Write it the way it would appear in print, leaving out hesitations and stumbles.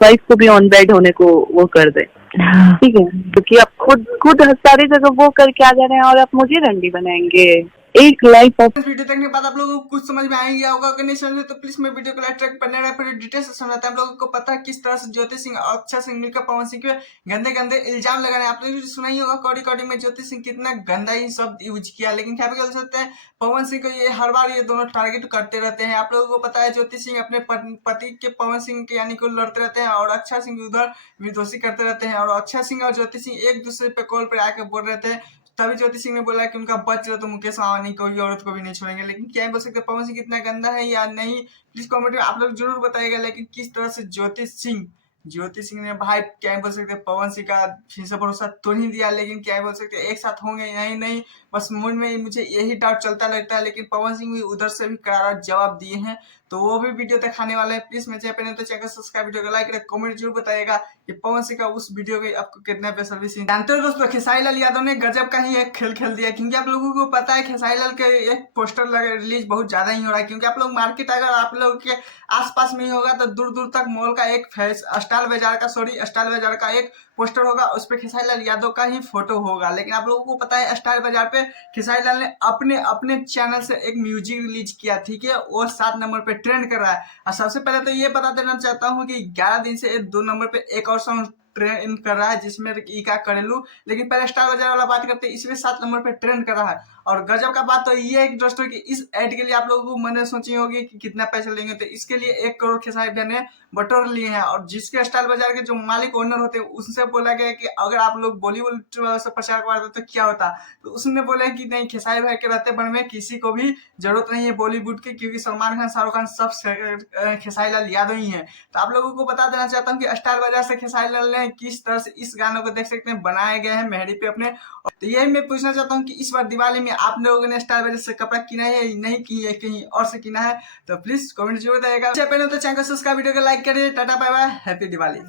Wife को भी on bed होने को वो कर दे, ठीक है, क्योंकि आप खुद सारी जगह वो करके आ जा रहे हैं और आप मुझे रंडी बनाएंगे। एक लाइफ ऑफ वीडियो देखने के बाद आप लोगों को कुछ समझ में आ ही गया होगा। अगर नहीं समझे तो प्लीज मैं वीडियो को लाइक ट्रैक करने रहा फिर डिटेल से समझाता है। आप लोगों को पता है किस तरह से ज्योति सिंह और अक्षय सिंह मिलकर पवन सिंह के गंदे गंदे इल्जाम लगा रहे हैं। आप लोगों ने सुना ही होगा कौड़ी कौड़ी में ज्योति सिंह कितना गंदा ही शब्द यूज किया, लेकिन क्या बोल सकते हैं पवन सिंह को ये हर बार ये दोनों टारगेट करते रहते हैं। आप लोगों को पता है ज्योति सिंह अपने पति के पवन सिंह के यानी को लड़ते रहते हैं और अक्षय सिंह उधर निर्दोषी करते रहते हैं, और अक्षय सिंह और ज्योति सिंह एक दूसरे पे कॉल पर आकर बोल रहे थे। तभी ज्योति सिंह ने बोला कि उनका बच रहा तो मुकेश अंबानी कोई औरत को भी नहीं छोड़ेंगे। लेकिन क्या बोल सकते पवन सिंह कितना गंदा है या नहीं, प्लीज कमेंट में आप लोग जरूर बताइएगा। लेकिन किस तरह से ज्योति सिंह ने भाई क्या बोल सकते पवन सिंह का फिर से भरोसा तो नहीं दिया, लेकिन क्या बोल सकते एक साथ होंगे नहीं नहीं, बस मन में मुझे यही डाउट चलता लगता है। लेकिन पवन सिंह भी उधर से भी करारा जवाब दिए हैं, तो वो भी वीडियो दिखाने वाले हैं। प्लीज मैं चैनल तो चैनल सब्सक्राइब, वीडियो को लाइक करें, कमेंट जरूर बताइएगा कि पवन सिंह का उस वीडियो के आपको कितना बेसब्री सीन। जानते हो दोस्तों खेसारी लाल यादव ने गजब का ही एक खेल खेल दिया, क्योंकि आप लोगों को पता है खेसारी लाल के एक पोस्टर रिलीज बहुत ज्यादा ही हो रहा है। क्योंकि आप लोग मार्केट अगर आप लोग के आसपास में ही होगा तो दूर दूर तक मॉल का एक स्टाइल बाजार का एक पोस्टर होगा, उस पर खेसारी लाल यादव का ही फोटो होगा। लेकिन आप लोगों को पता है स्टाइल बाजार पे खेसारी लाल ने अपने अपने चैनल से एक म्यूजिक रिलीज किया, ठीक है, वो 7 नंबर पे ट्रेंड कर रहा है। और सबसे पहले तो ये बता देना चाहता हूँ कि 11 दिन से 2 नंबर पे एक और सॉन्ग ट्रेंड कर रहा है जिसमें ईका करेलू। लेकिन पहले स्टार बाजार वाला बात करते हैं, इसमें 7 नंबर पे ट्रेंड कर रहा है। और गजब का बात तो ये है दोस्तों कि इस एड के लिए आप लोगों को मैंने सोची होगी कि कितना पैसे लेंगे, तो इसके लिए 1 करोड़ खेसारी भैया ने बटोर लिए हैं। और जिसके स्टाइल बाजार के जो मालिक ओनर होते हैं उनसे बोला गया कि अगर आप लोग बॉलीवुड से प्रचार करते तो क्या होता, तो उसने बोला कि नहीं खेसारी भाई के रहते बन में किसी को भी जरूरत नहीं है बॉलीवुड की, क्योंकि सलमान खान शाहरुख खान सब खेसारी लाल यादव ही है। तो आप लोगों को बता देना चाहता हूँ कि स्टाइल बाजार से खेसारी लाल ने किस तरह से इस गानों को देख सकते हैं बनाए गए हैं मेहंदी पे अपने। तो यही मैं पूछना चाहता हूँ कि इस बार दिवाली में आप लोगों ने स्टाइल बाजार से कपड़ा किना है या नहीं की है, कहीं और से किना है, तो प्लीज कमेंट जरूर बताइएगा। पहले तो चैनल को सब्सक्राइब, वीडियो को लाइक करिए। Tata bye bye, happy Diwali.